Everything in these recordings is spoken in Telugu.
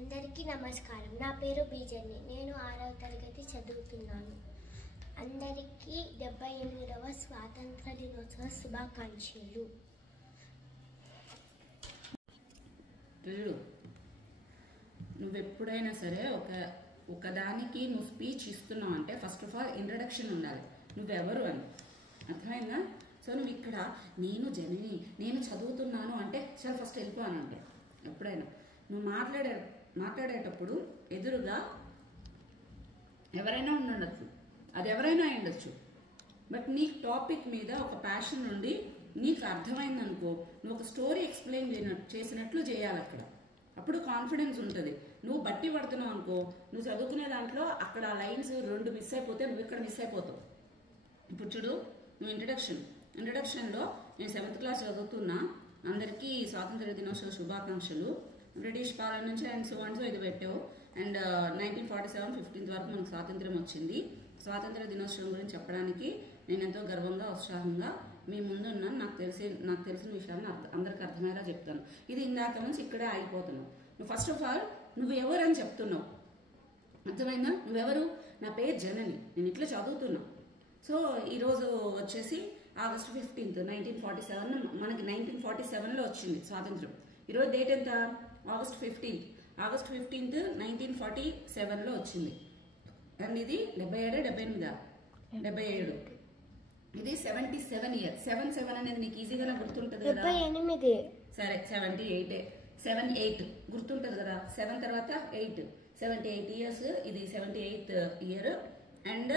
అందరికీ నమస్కారం. నా పేరు బీజని. నేను 6వ తరగతి చదువుతున్నాను. అందరికీ 78వ స్వాతంత్ర దినోత్సవ శుభాకాంక్షలు. నువ్వెప్పుడైనా సరే ఒకదానికి నువ్వు స్పీచ్ ఇస్తున్నావు అంటే ఫస్ట్ ఆఫ్ ఆల్ ఇంట్రడక్షన్ ఉండాలి. నువ్వెవరు అని అర్థమైందా? సో నువ్వు ఇక్కడ నేను జనని, నేను చదువుతున్నాను అంటే చాలా ఫస్ట్ వెళ్ళిపోను అంటే ఎప్పుడైనా నువ్వు మాట్లాడేటప్పుడు ఎదురుగా ఎవరైనా ఉండొచ్చు, అది ఎవరైనా ఉండొచ్చు. బట్ నీ టాపిక్ మీద ఒక ప్యాషన్ నుండి నీకు అర్థమైందనుకో, నువ్వు ఒక స్టోరీ ఎక్స్ప్లెయిన్ చేసినట్లు చేయాలి అక్కడ. అప్పుడు కాన్ఫిడెన్స్ ఉంటుంది. నువ్వు బట్టి పడుతున్నావు అనుకో, నువ్వు చదువుకునే దాంట్లో అక్కడ లైన్స్ 2 మిస్ అయిపోతే నువ్వు ఇక్కడ మిస్ అయిపోతావు. ఇప్పుడు చూడు, నువ్వు ఇంట్రడక్షన్లో నేను 7th క్లాస్ చదువుతున్నా, అందరికీ స్వాతంత్ర దినోత్సవ శుభాకాంక్షలు, బ్రిటిష్ పాలన నుంచి అండ్ సో ఇది పెట్టావు. అండ్ 1947 15th వరకు మనకు స్వాతంత్ర్యం వచ్చింది. స్వాతంత్ర దినోత్సవం గురించి చెప్పడానికి నేను ఎంతో గర్వంగా ఉత్సాహంగా మీ ముందు ఉన్నాను. నాకు తెలిసిన విషయాన్ని అందరికి అర్థమయ్యేలా చెప్తాను. ఇది ఇందాక నుంచి ఇక్కడే ఆగిపోతున్నావు. నువ్వు ఫస్ట్ ఆఫ్ ఆల్ నువ్వు ఎవరు అని చెప్తున్నావు, అర్థమైందా? నువ్వెవరు? నా పేరు జనని, నేను ఇట్లా చదువుతున్నా. సో ఈరోజు వచ్చేసి ఆగస్ట్ 15th 1947. మనకి 1947లో వచ్చింది స్వాతంత్రం. ఈరోజు డేట్ ఎంత? August 15th. ఆగస్ట్ 15th 1947లో వచ్చింది. అండ్ ఇది 77 ఇది 77 ఇయర్. 77 అనేది నీకు ఈజీగానే గుర్తుంటుంది కదా? 78. సరే 78 గుర్తుంటుంది కదా? 7 తర్వాత 8, 78 ఇయర్స్. ఇది 78th ఇయర్. అండ్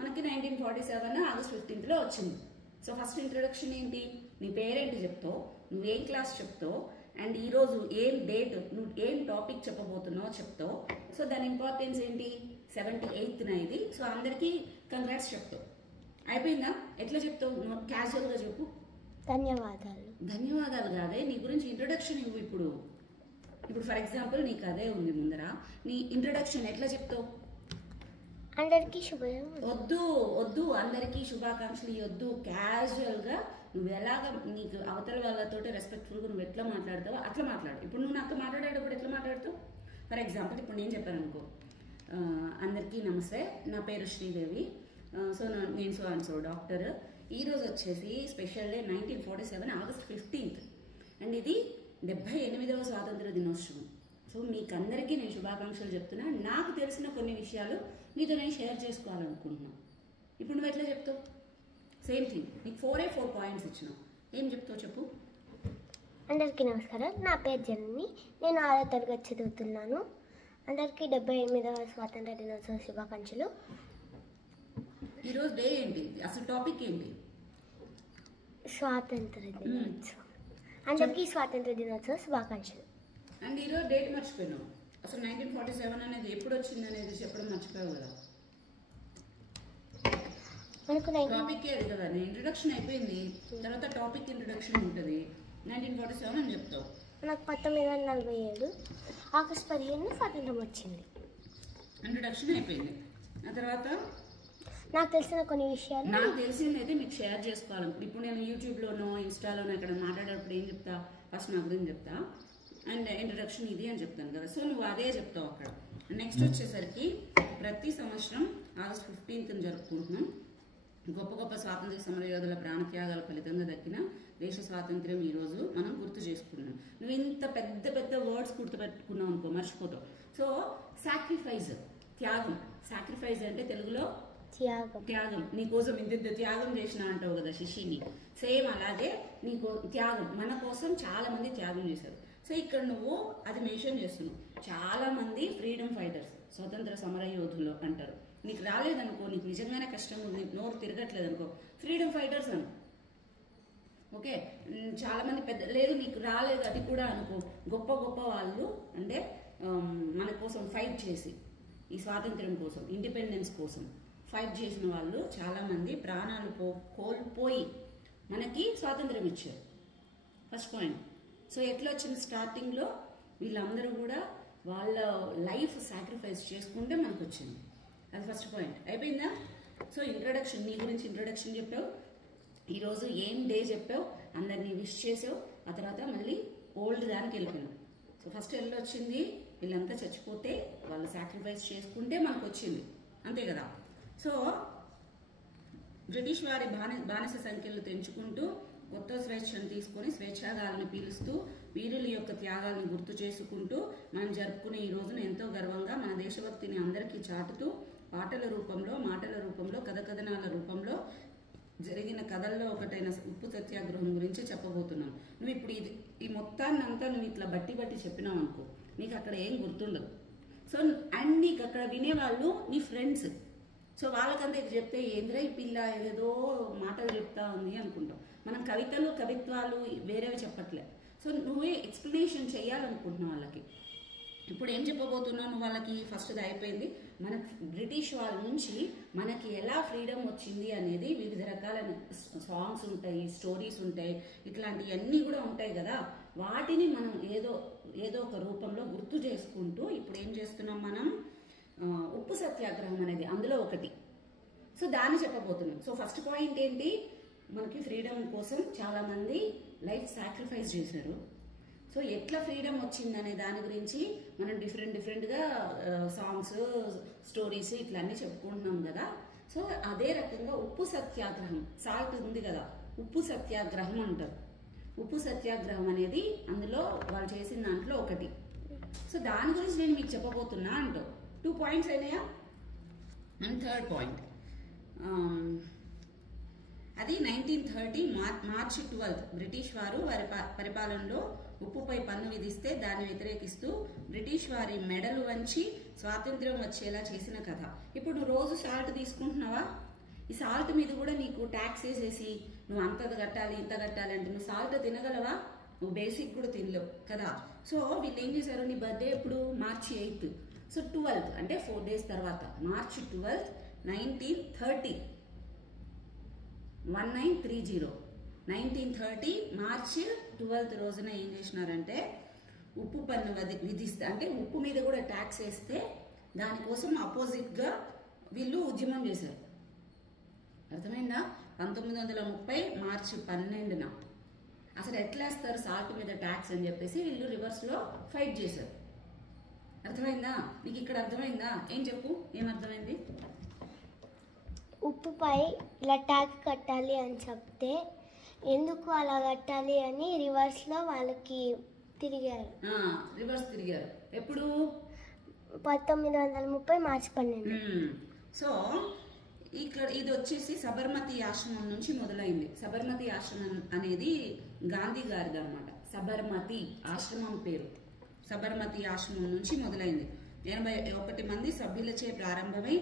మనకి 1947 ఆగస్ట్ 15th వచ్చింది. సో ఫస్ట్ ఇంట్రొడక్షన్ ఏంటి? నీ పేరేంటి చెప్తావు, నువ్వేం క్లాస్ చెప్తావు, అండ్ ఈరోజు ఏం డేట్, నువ్వు ఏం టాపిక్ చెప్పబోతున్నావు చెప్తావు. సో దాని ఇంపార్టెన్స్ ఏంటి? 78th ఇది. సో అందరికీ కంగ్రాట్స్ చెప్తావు. అయిపోయిందా? ఎట్లా చెప్తావు? క్యాజువల్గా చెప్పు. ధన్యవాదాలు కాదే, నీ గురించి ఇంట్రొడక్షన్ ఇవ్వు. ఇప్పుడు ఫర్ ఎగ్జాంపుల్ నీకు అదే ఉంది ముందర, నీ ఇంట్రొడక్షన్ ఎట్లా చెప్తావు? అందరికీ వద్దు అందరికీ శుభాకాంక్షలు ఇవ్వద్దు. క్యాజువల్గా నువ్వు ఎలాగ నీకు అవతల వాళ్ళతో రెస్పెక్ట్ఫుల్గా నువ్వు ఎట్లా మాట్లాడతావో అట్లా మాట్లాడు. ఇప్పుడు నువ్వు నాతో మాట్లాడేటప్పుడు ఎట్లా మాట్లాడుతావు? ఫర్ ఎగ్జాంపుల్ ఇప్పుడు నేను చెప్పాను అనుకో, అందరికీ నమస్తే, నా పేరు శ్రీదేవి, సో నేను డాక్టర్. ఈరోజు వచ్చేసి special day 1947 August 15th. And ఇది 78వ స్వాతంత్ర దినోత్సవం. సో మీకందరికీ నేను శుభాకాంక్షలు చెప్తున్నా. నాకు తెలిసిన కొన్ని విషయాలు మీతో నేను షేర్ చేసుకోవాలనుకుంటున్నాను. ఇప్పుడు నువ్వు ఎట్లా చెప్తావు? Same thing. నీకు 4 పాయింట్స్ ఇచ్చినావు. ఏం చెప్తావు చెప్పు? అందరికీ నమస్కారం, నా పేరు జనని, నేను 6వ తరగతి చదువుతున్నాను. అందరికీ 78వ స్వాతంత్ర దినోత్సవ శుభాకాంక్షలు. ఈరోజు డే ఏంటి? అసలు టాపిక్ ఏంటి? స్వాతంత్ర దినోత్సవం. అందరికీ స్వాతంత్ర దినోత్సవ శుభాకాంక్షలు. అండ్ ఈరోజు డేట్ మర్చిపోయినావు. అసలు 1947 అనేది ఎప్పుడు వచ్చింది అనేది చెప్పడం మర్చిపోయావు కదా? టాపిక్ అది కదా. నీ ఇంట్రొడక్షన్ అయిపోయింది, తర్వాత టాపిక్ ఇంట్రొడక్షన్ ఉంటుంది. 1947 అని చెప్తావు. నాకు 1947 ఆగస్ట్ 15 స్వాతంత్రం వచ్చింది. ఇంట్రొడక్షన్ అయిపోయింది. ఆ తర్వాత నాకు తెలిసిన కొన్ని విషయాలు, నాకు తెలిసింది అయితే మీకు షేర్ చేసుకోవాలి. ఇప్పుడు నేను యూట్యూబ్లోనో ఇన్స్టాలోనో ఇక్కడ మాట్లాడేటప్పుడు ఏం చెప్తా? ఫస్ట్ నా గురించి చెప్తా, అండ్ ఇంట్రొడక్షన్ ఇది అని చెప్తాను కదా. సో నువ్వు అదే చెప్తావు అక్కడ. నెక్స్ట్ వచ్చేసరికి ప్రతి సంవత్సరం ఆగస్ట్ 15th జరుపుకుంటున్నాం. గొప్ప స్వాతంత్ర సమరయోధుల ప్రాణత్యాగాల ఫలితంగా దక్కిన దేశ స్వాతంత్ర్యం ఈరోజు మనం గుర్తు చేసుకున్నాం. నువ్వు ఇంత పెద్ద వర్డ్స్ గుర్తుపెట్టుకున్నావు అనుకో, మర్చిపోతావు. సో సాక్రిఫైస్, త్యాగం. సాక్రిఫైస్ అంటే తెలుగులో త్యాగం. నీకోసం ఇంత త్యాగం చేసిన అంటావు కదా శిష్యుని. సేమ్ అలాగే నీకు త్యాగం, మన కోసం చాలా మంది త్యాగం చేశారు. సో ఇక్కడ నువ్వు అది మెన్షన్ చేస్తున్నావు. చాలా మంది ఫ్రీడమ్ ఫైటర్స్, స్వతంత్ర సమర యోధులు అంటారు. నీకు రాలేదనుకో, నీకు నిజంగానే కష్టం ఉంది, నోరు తిరగట్లేదు అనుకో, ఫ్రీడమ్ ఫైటర్స్ అను. ఓకే, చాలా మంది లేదు నీకు రాలేదు అది కూడా అనుకో, గొప్ప వాళ్ళు అంటే మన కోసం ఫైట్ చేసి, ఈ స్వాతంత్ర్యం కోసం, ఇండిపెండెన్స్ కోసం ఫైట్ చేసిన వాళ్ళు చాలా మంది ప్రాణాలు కోల్పోయి మనకి స్వాతంత్రం ఇచ్చారు. First point. సో ఎట్లా వచ్చింది? స్టార్టింగ్లో వీళ్ళందరూ కూడా వాళ్ళ లైఫ్ సాక్రిఫైస్ చేసుకుంటే మనకు వచ్చింది. అది ఫస్ట్ పాయింట్. అయిపోయిందా? సో ఇంట్రొడక్షన్, నీ గురించి ఇంట్రొడక్షన్ చెప్పావు. ఈరోజు ఏం డే చెప్పావు, అందరినీ విష్ చేసావు. ఆ తర్వాత మళ్ళీ ఓల్డ్ దానికి వెళ్ళిపోయినావు. సో ఫస్ట్ వెళ్ళొచ్చింది వీళ్ళంతా చచ్చిపోతే వాళ్ళు సాక్రిఫైస్ చేసుకుంటే మనకు వచ్చింది, అంతే కదా. సో బ్రిటిష్ వారి బానిస సంఖ్యలు తెంచుకుంటూ కొత్త స్వేచ్ఛను తీసుకొని స్వేచ్ఛాగాలను పీలుస్తూ వీరుల యొక్క త్యాగాలను గుర్తు చేసుకుంటూ మనం జరుపుకునే ఈ రోజున ఎంతో గర్వంగా మన దేశభక్తిని అందరికీ చాటుతూ పాటల రూపంలో, మాటల రూపంలో, కథనాల రూపంలో జరిగిన కథల్లో ఒకటైన ఉప్పు సత్యాగ్రహం గురించి చెప్పబోతున్నాను. నువ్వు ఇప్పుడు ఈ మొత్తాన్ని అంతా నువ్వు ఇట్లా బట్టి చెప్పినావు అనుకో, నీకు అక్కడ ఏం గుర్తుండదు. సో అండ్ నీకు అక్కడ వినేవాళ్ళు నీ ఫ్రెండ్స్. సో వాళ్ళకంతా ఇది చెప్తే ఏంద్రా ఈ పిల్ల ఏదేదో మాటలు చెప్తా ఉంది అనుకుంటాం. మనం కవిత్వాలు వేరేవి చెప్పట్లే. సో నువ్వే ఎక్స్ప్లెనేషన్ చేయాలనుకుంటున్నావు వాళ్ళకి. ఇప్పుడు ఏం చెప్పబోతున్నావు నువ్వు వాళ్ళకి? ఫస్ట్ది అయిపోయింది. మన బ్రిటిష్ వాళ్ళ నుంచి మనకి ఎలా ఫ్రీడమ్ వచ్చింది అనేది వివిధ రకాల సాంగ్స్ ఉంటాయి, స్టోరీస్ ఉంటాయి, ఇట్లాంటివన్నీ కూడా ఉంటాయి కదా. వాటిని మనం ఏదో ఒక రూపంలో గుర్తు చేసుకుంటూ ఇప్పుడు ఏం చేస్తున్నాం మనం? ఉప్పు సత్యాగ్రహం అనేది అందులో ఒకటి. సో దాన్ని చెప్పబోతున్నాం. సో ఫస్ట్ పాయింట్ ఏంటి? మనకి ఫ్రీడమ్ కోసం చాలామంది లైఫ్ సాక్రిఫైస్ చేశారు. సో ఎట్లా ఫ్రీడమ్ వచ్చిందనే దాని గురించి మనం డిఫరెంట్గా సాంగ్స్, స్టోరీస్ ఇట్లా అన్నీ చెప్పుకుంటున్నాం కదా. సో అదే రకంగా ఉప్పు సత్యాగ్రహం, సాల్ట్ ఉంది కదా, ఉప్పు సత్యాగ్రహం అంటారు. ఉప్పు సత్యాగ్రహం అనేది అందులో వాళ్ళు చేసిన దాంట్లో ఒకటి. సో దాని గురించి నేను మీకు చెప్పబోతున్నా అంటూ 2 పాయింట్స్ అయినాయా? అండ్ థర్డ్ పాయింట్ అది 1930 మార్చి 12 బ్రిటిష్ వారు వారి పరిపాలనలో ఉప్పుపై పన్ను విధిస్తే దాన్ని వ్యతిరేకిస్తూ బ్రిటిష్ వారి మెడలు వంచి స్వాతంత్ర్యం వచ్చేలా చేసిన కథ. ఇప్పుడు నువ్వు రోజు సాల్ట్ తీసుకుంటున్నావా? ఈ సాల్ట్ మీద కూడా నీకు ట్యాక్స్ వేసేసి నువ్వు అంత కట్టాలి ఇంత కట్టాలి అంటే నువ్వు సాల్ట్ తినగలవా? నువ్వు బేసిక్ కూడా తినలేవు కదా. సో వీళ్ళు ఏం చేశారు? నీ బర్త్డే ఎప్పుడు? మార్చి 8. సో 12 అంటే 4 days తర్వాత మార్చి 12, 1930 1930 మార్చి 12 రోజున ఏం చేసినారంటే ఉప్పు పన్ను విధిస్తే, అంటే ఉప్పు మీద కూడా ట్యాక్స్ వేస్తే దానికోసం అపోజిట్గా వీళ్ళు ఉద్యమం చేశారు. అర్థమైందా? 1930 మార్చి 12న అసలు ఎట్లా వేస్తారు సాల్ట్ మీద ట్యాక్స్ అని చెప్పేసి వీళ్ళు రివర్స్లో ఫైట్ చేశారు. అర్థమైందా? నీకు ఇక్కడ అర్థమైందా? ఏం చెప్పు, ఏమర్థమైంది? ఉప్పుపై ఇలా ట్యాక్స్ కట్టాలి అని చెప్తే ఎందుకు అలా కట్టాలి అని రివర్స్లో వాళ్ళకి తిరిగారు. రివర్స్ తిరిగారు. ఎప్పుడు? 1930 మార్చి 12. సో ఇక్కడ ఇది వచ్చేసి సబర్మతి ఆశ్రమం నుంచి మొదలైంది. సబర్మతి ఆశ్రమం అనేది గాంధీ గారిది అనమాట. సబర్మతి ఆశ్రమం పేరు. సబర్మతి ఆశ్రమం నుంచి మొదలైంది. 81 మంది సభ్యులచే ప్రారంభమై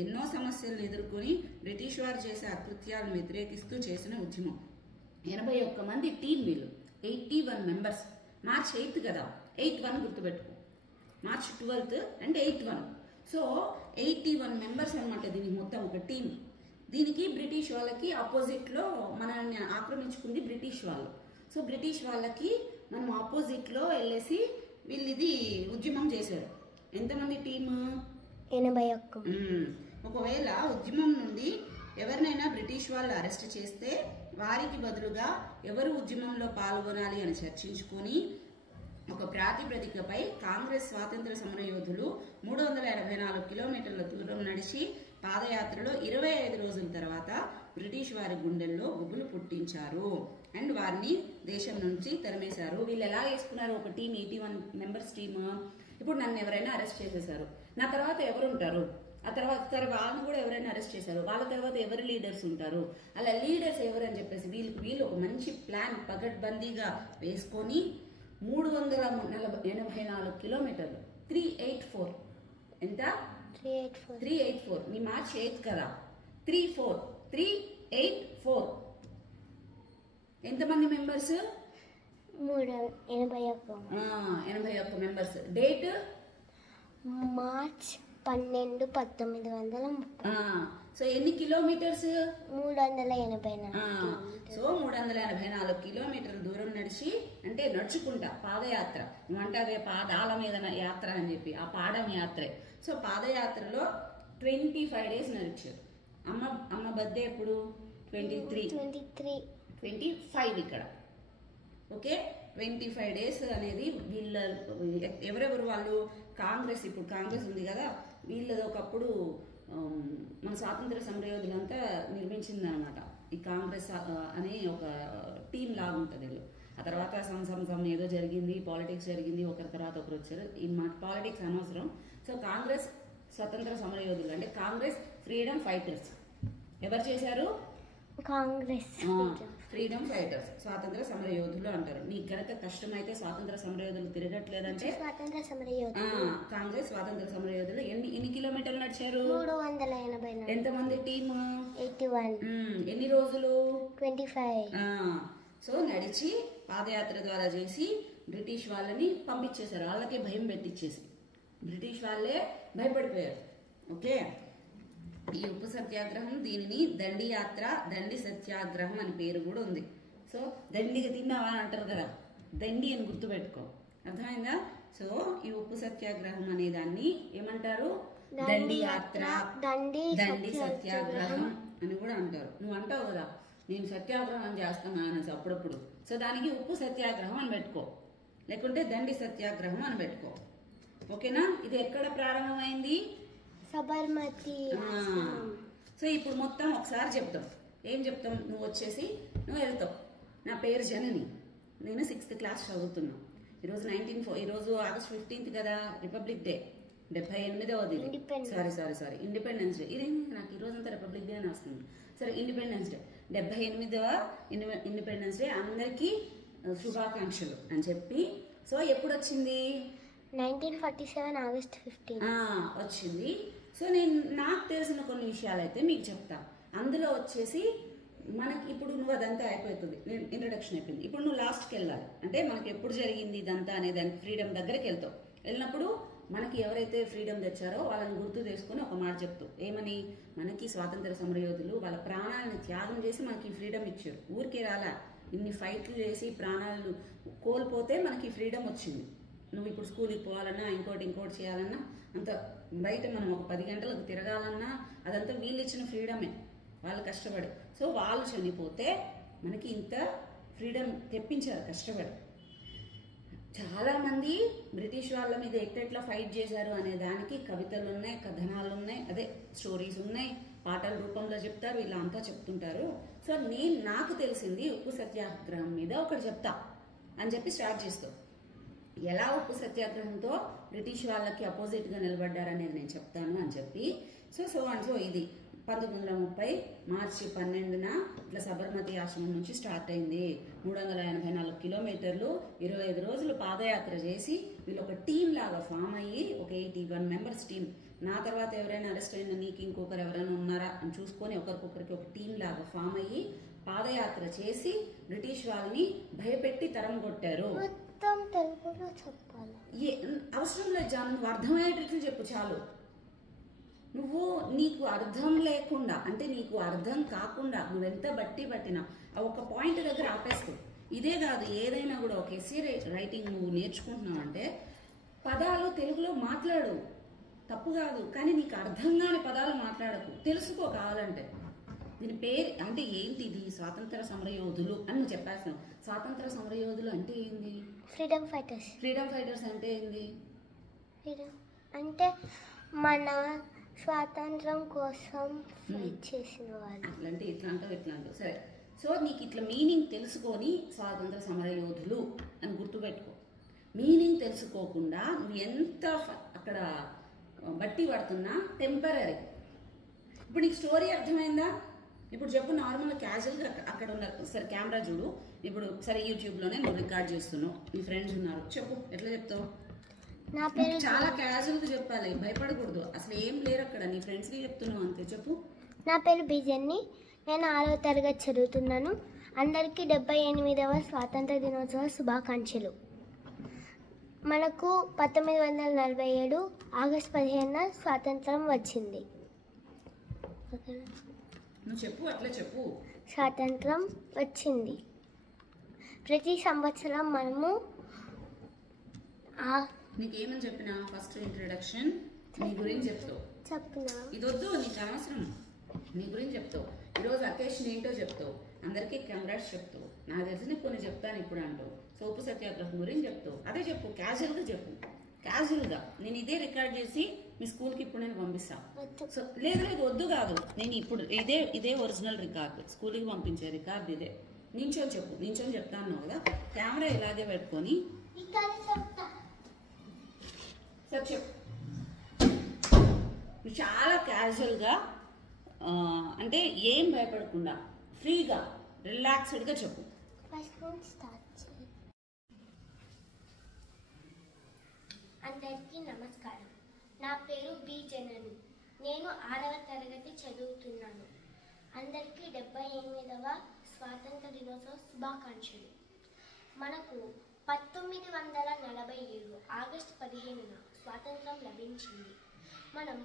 ఎన్నో సమస్యలను ఎదుర్కొని బ్రిటిష్ వారు చేసే అకృత్యాలను వ్యతిరేకిస్తూ చేసిన ఉద్యమం. 81 మంది టీం వీళ్ళు. 81 మెంబర్స్. మార్చ్ 8 కదా, 81 గుర్తుపెట్టుకో. మార్చ్ 12 అంటే 81. సో 81 మెంబర్స్ అనమాట దీనికి మొత్తం ఒక టీం. దీనికి బ్రిటిష్ వాళ్ళకి ఆపోజిట్లో మనల్ని ఆక్రమించుకుంది బ్రిటిష్ వాళ్ళు. సో బ్రిటిష్ వాళ్ళకి మనం ఆపోజిట్లో వెళ్ళేసి వీళ్ళు ఇది ఉద్యమం చేశారు. ఎంతమంది టీము? 81. ఒకవేళ ఉద్యమం నుండి ఎవరినైనా బ్రిటిష్ వాళ్ళు అరెస్ట్ చేస్తే వారికి బదులుగా ఎవరు ఉద్యమంలో పాల్గొనాలి అని చర్చించుకొని ఒక ప్రాతిపదికపై కాంగ్రెస్ స్వాతంత్ర సమర యోధులు 384 కిలోమీటర్ల దూరం నడిచి పాదయాత్రలో 25 రోజుల తర్వాత బ్రిటిష్ వారి గుండెల్లో గుబులు పుట్టించారు అండ్ వారిని దేశం నుంచి తరిమేశారు. వీళ్ళు ఎలా వేసుకున్నారు? ఒక టీం, 81 మెంబర్స్ టీమ్. ఇప్పుడు నన్ను ఎవరైనా అరెస్ట్ చేసేసారు, నా తర్వాత ఎవరు ఉంటారు? ఆ తర్వాత వాళ్ళని కూడా ఎవరైనా అరెస్ట్ చేశారు, వాళ్ళ తర్వాత ఎవరు లీడర్స్ ఉంటారు? అలా లీడర్స్ ఎవరు అని చెప్పేసి వీళ్ళు ఒక మంచి ప్లాన్ పగడ్బందీగా వేసుకొని 384 కిలోమీటర్లు 384 ఎంత? 384. నీ మార్చ్ 8 కదా, 384 ఎంతమంది members? 81 members. Date March 12, 1930. So ఎన్ని కిలోమీటర్స్? 384. సో 384 కిలోమీటర్ల దూరం నడిచి, అంటే నడుచుకుంటా పాదయాత్ర. నువ్వు అంటావే పాదాల మీద యాత్ర అని చెప్పి, ఆ పాదం యాత్రే. సో పాదయాత్రలో 25 days నడిచారు. అమ్మ బర్త్డే ఎప్పుడు? 23. 25 ఇక్కడ. ఓకే, 25 days అనేది వీళ్ళ ఎవరెవరు వాళ్ళు కాంగ్రెస్, ఇప్పుడు కాంగ్రెస్ ఉంది కదా, వీళ్ళది ఒకప్పుడు మన స్వాతంత్ర సమరయోధులంతా నిర్మించిందనమాట. ఈ కాంగ్రెస్ అనే ఒక టీం లాగా ఉంటుంది వీళ్ళు. ఆ తర్వాత సమ్ ఏదో జరిగింది, పాలిటిక్స్ జరిగింది, ఒకరి తర్వాత ఒకరు వచ్చారు. ఈ మా పాలిటిక్స్ అనవసరం. సో కాంగ్రెస్ స్వతంత్ర సమరయోధులు అంటే కాంగ్రెస్ ఫ్రీడమ్ ఫైటర్స్. ఎవరు చేశారు? కాంగ్రెస్ ఫ్రీడమ్ ఫైటర్స్, స్వాతంత్ర సమరయోధులు అంటారు. నీకు గనక కష్టమైతే స్వాతంత్ర సమరయోధులు తిరగట్లేదంటే స్వాతంత్ర సమరయోధులు కాంగ్రెస్ స్వాతంత్ర సమరయోధులు ఎన్ని కిలోమీటర్లు నడిచారు? 384. ఎంతమంది టీమ్? 81. ఎన్ని రోజులు? 25. సో నడిచి పాదయాత్ర ద్వారా చేసి బ్రిటిష్ వాళ్ళని పంపించేశారు. వాళ్ళకే భయం పెట్టించేసి బ్రిటిష్ వాళ్ళే భయపడిపోయారు. ఓకే, ఈ ఉప్పు సత్యాగ్రహం, దీనిని దండి యాత్ర, దండి సత్యాగ్రహం అని పేరు కూడా ఉంది. సో దండిగా తిన్నావా అని అంటారు కదా, దండి అని గుర్తుపెట్టుకో, అర్థమైందా? సో ఈ ఉప్పు సత్యాగ్రహం అనే దాన్ని ఏమంటారు? దండి యాత్ర, దండి సత్యాగ్రహం అని కూడా అంటారు. నువ్వు అంటావు కదా నేను సత్యాగ్రహం చేస్తాను అనేసి అప్పుడప్పుడు. సో దానికి ఉప్పు సత్యాగ్రహం అని పెట్టుకో, లేకుంటే దండి సత్యాగ్రహం అని పెట్టుకో. ఓకేనా? ఇది ఎక్కడ ప్రారంభమైంది? సబర్మతి. సో ఇప్పుడు మొత్తం ఒకసారి చెప్తాం. ఏం చెప్తాం? నువ్వు వచ్చేసి నువ్వు వెళ్తావు. నా పేరు జనని, నేను 6th క్లాస్ చదువుతున్నా. ఈరోజు ఆగస్ట్ 15th కదా, రిపబ్లిక్ డే, 78వది. Sorry independence day. ఇదేంటి నాకు ఈ రోజంతా రిపబ్లిక్ డే అని వస్తుంది. సరే, ఇండిపెండెన్స్ డే, 78వ ఇండిపెండెన్స్ డే. అందరికీ శుభాకాంక్షలు అని చెప్పి. సో ఎప్పుడు వచ్చింది? 1947 ఆగస్ట్ 15 వచ్చింది. సో నాకు తెలిసిన కొన్ని విషయాలు అయితే మీకు చెప్తా. అందులో వచ్చేసి మనకి ఇప్పుడు నువ్వు అదంతా అయిపోతుంది, ఇంట్రడక్షన్ అయిపోయింది. ఇప్పుడు నువ్వు లాస్ట్కి వెళ్ళాలి. అంటే మనకి ఎప్పుడు జరిగింది ఇదంతా అనే దానికి ఫ్రీడమ్ దగ్గరికి వెళ్తావు. వెళ్ళినప్పుడు మనకి ఎవరైతే ఫ్రీడమ్ తెచ్చారో వాళ్ళని గుర్తు చేసుకుని ఒక మాట చెప్తావు. ఏమని? మనకి స్వాతంత్ర సమరయోధులు వాళ్ళ ప్రాణాలను త్యాగం చేసి మనకి ఫ్రీడమ్ ఇచ్చారు. ఊరికే రాలా, ఇన్ని ఫైట్లు చేసి ప్రాణాలు కోల్పోతే మనకి ఫ్రీడమ్ వచ్చింది. నువ్వు ఇప్పుడు స్కూల్కి పోవాలన్నా, ఇంకోటి చేయాలన్నా, అంత బయట మనం ఒక 10 గంటలకు తిరగాలన్నా అదంతా వీళ్ళు ఇచ్చిన ఫ్రీడమే, వాళ్ళు కష్టపడి. సో వాళ్ళు చనిపోతే మనకి ఇంత ఫ్రీడమ్ తెప్పించారు కష్టపడి. చాలామంది బ్రిటిష్ వాళ్ళ మీద ఎట్లా ఫైట్ చేశారు అనే దానికి కవితలు ఉన్నాయి, కథనాలు ఉన్నాయి, అదే స్టోరీస్ ఉన్నాయి, పాటల రూపంలో చెప్తారు, ఇలా అంతా చెప్తుంటారు. సో నాకు తెలిసింది ఉప్పు సత్యాగ్రహం మీద ఒకటి చెప్తా అని చెప్పి స్టార్ట్ చేస్తావు. ఎలా ఉప్పు సత్యాగ్రహంతో బ్రిటిష్ వాళ్ళకి అపోజిట్గా నిలబడ్డారనేది నేను చెప్తాను అని చెప్పి. సో ఇది 1930 మార్చి 12న ఇట్లా సబర్మతి ఆశ్రమం నుంచి స్టార్ట్ అయింది. 384 కిలోమీటర్లు, 25 రోజులు పాదయాత్ర చేసి వీళ్ళు ఒక టీం లాగా ఫామ్ అయ్యి, ఒక 81 మెంబర్స్ టీం. నా తర్వాత ఎవరైనా అరెస్ట్ అయినా, నీకు ఇంకొకరు ఎవరైనా ఉన్నారా అని చూసుకొని ఒకరికొకరికి ఒక టీం లాగా ఫామ్ అయ్యి పాదయాత్ర చేసి బ్రిటిష్ వాళ్ళని భయపెట్టి తరం కొట్టారు. అవసరం లేదు జాను, నువ్వు అర్థమయ్యేటట్లు చెప్పు చాలు. నువ్వు నీకు అర్థం లేకుండా, అంటే నీకు అర్థం కాకుండా నువ్వెంత పట్టినా ఒక పాయింట్ దగ్గర ఆపేస్తావు. ఇదే కాదు, ఏదైనా కూడా ఒక ఎస్సే రైటింగ్ నువ్వు నేర్చుకుంటున్నావు అంటే పదాలు తెలుగులో మాట్లాడు, తప్పు కాదు. కానీ నీకు అర్థం కాని పదాలు మాట్లాడకు, తెలుసుకో కావాలంటే. దీని పేరు అంటే ఏంటిది? స్వాతంత్ర సమరయోధులు అని నువ్వు చెప్పేస్తున్నావు. స్వాతంత్ర సమరయోధులు అంటే ఏంది? Freedom fighters. ఫ్రీడమ్ ఫైటర్స్ అంటే ఏంది? ఫ్రీడమ్ అంటే మన స్వాతంత్రం కోసం ఫైట్ చేసిన వాళ్ళు. అట్లంటే ఇట్లా అంటావు. సరే, సో నీకు ఇట్లా మీనింగ్ తెలుసుకొని స్వాతంత్ర సమరయోధులు అని గుర్తుపెట్టుకో. మీనింగ్ తెలుసుకోకుండా నువ్వు ఎంత అక్కడ బట్టి పడుతున్నా టెంపరీ. ఇప్పుడు నీకు స్టోరీ అర్థమైందా? ఇప్పుడు చెప్పు, నార్మల్గా క్యాజువల్గా అక్కడ ఉన్న, సరే కెమెరా చూడు, ఇప్పుడు సరే యూట్యూబ్లోనే నువ్వు రికార్డ్ చేస్తున్నావు, నీ ఫ్రెండ్స్ ఉన్నారు, చెప్పు ఎట్లా చెప్తావు? నా పేరు చాలా క్యాజువల్గా చెప్పాలి, భయపడకూడదు. అసలు ఏం లేరు అక్కడ, నీ ఫ్రెండ్స్కి చెప్తున్నావు అంతే. చెప్పు. నా పేరు బిజన్ని, నేను 6వ తరగతి చదువుతున్నాను. అందరికీ 78వ స్వాతంత్ర దినోత్సవ శుభాకాంక్షలు. మనకు 1947 ఆగస్టు 15న స్వాతంత్రం వచ్చింది. నువ్వు చెప్పు, అట్లా చెప్పు. స్వాతంత్రం వచ్చింది. ప్రతి సంవత్సరం మనము నీకేమని చెప్పినా ఫస్ట్ ఇంట్రడక్షన్ నీ గురించి చెప్తావు. ఇది వద్దు, నీకు అవసరం, నీ గురించి చెప్తావు. ఈరోజు అకేషన్ ఏంటో చెప్తావు. అందరికీ కెమెరాస్ చెప్తావు, నాకు తెలిసిన కొన్ని చెప్తాను ఇప్పుడు అంటావు, సోపు సత్యాగ్రహం గురించి చెప్తావు. అదే చెప్పు, క్యాజువల్గా చెప్పు, క్యాజువల్గా. నేను ఇదే రికార్డ్ చేసి మీ స్కూల్కి ఇప్పుడు నేను పంపిస్తా. సో లేదు లేదు వద్దు కాదు, నేను ఇప్పుడు ఇదే ఒరిజినల్ రికార్డు, స్కూల్కి పంపించే రికార్డు ఇదే. నించొని చెప్పు, నించొని చెప్తా అన్నావు కదా, కెమెరా ఇలాగే పెట్టుకొని సార్ చెప్పు. చాలా క్యాజువల్గా, అంటే ఏం భయపడకుండా ఫ్రీగా రిలాక్స్డ్గా చెప్పు. అందరికీ నమస్కారం. నా పేరు బి జనని. నేను 6వ తరగతి చదువుతున్నాను. అందరికీ 78వ స్వాతంత్ర దినోత్సవ శుభాకాంక్షలు. మనకు 1947 ఆగస్టు 15న స్వాతంత్రం లభించింది. మనం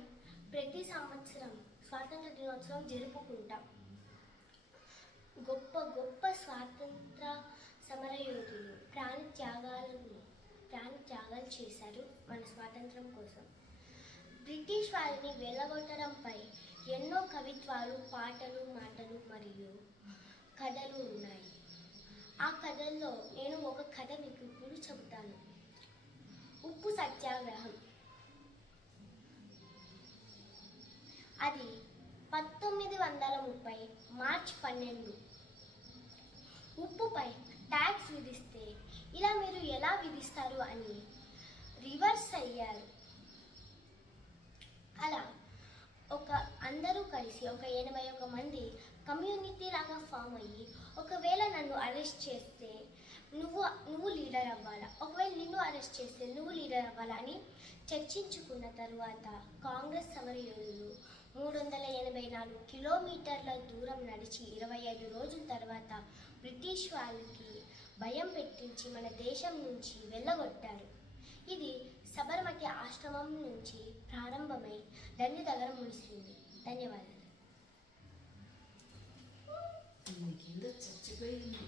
ప్రతి సంవత్సరం స్వాతంత్ర దినోత్సవం జరుపుకుంటాం. గొప్ప గొప్ప స్వాతంత్ర సమరయోధులు ప్రాణత్యాగాలు చేశారు మన స్వాతంత్రం కోసం. బ్రిటిష్ వారిని వెళ్ళగొట్టడంపై ఎన్నో కవిత్వాలు, పాటలు, మాటలు మరియు కథలు ఉన్నాయి. ఆ కథల్లో నేను ఒక కథ మీకు ఇప్పుడు చెబుతాను. ఉప్పు సత్యాగ్రహం. అది 1930 మార్చి 12. ఉప్పుపై ట్యాక్స్ విధిస్తే ఇలా మీరు ఎలా విధిస్తారు అని రివర్స్ అయ్యారు. అలా అందరూ కలిసి ఒక 81 మంది కమ్యూనిటీ లాగా ఫామ్ అయ్యి, ఒకవేళ నన్ను అరెస్ట్ చేస్తే నువ్వు లీడర్ అవ్వాలా, ఒకవేళ నిన్ను అరెస్ట్ చేస్తే నువ్వు లీడర్ అవ్వాలా అని చర్చించుకున్న తరువాత కాంగ్రెస్ సమరయోధులు 384 కిలోమీటర్ల దూరం నడిచి 25 రోజుల తర్వాత బ్రిటిష్ వాళ్ళకి భయం పెట్టించి మన దేశం నుంచి వెళ్ళగొట్టారు. ఇది సబర్మతి ఆశ్రమం నుంచి ప్రారంభమై దండి దగ్గర ముగిసింది. ధన్యవాదాలు. చచ్చిపోయింది.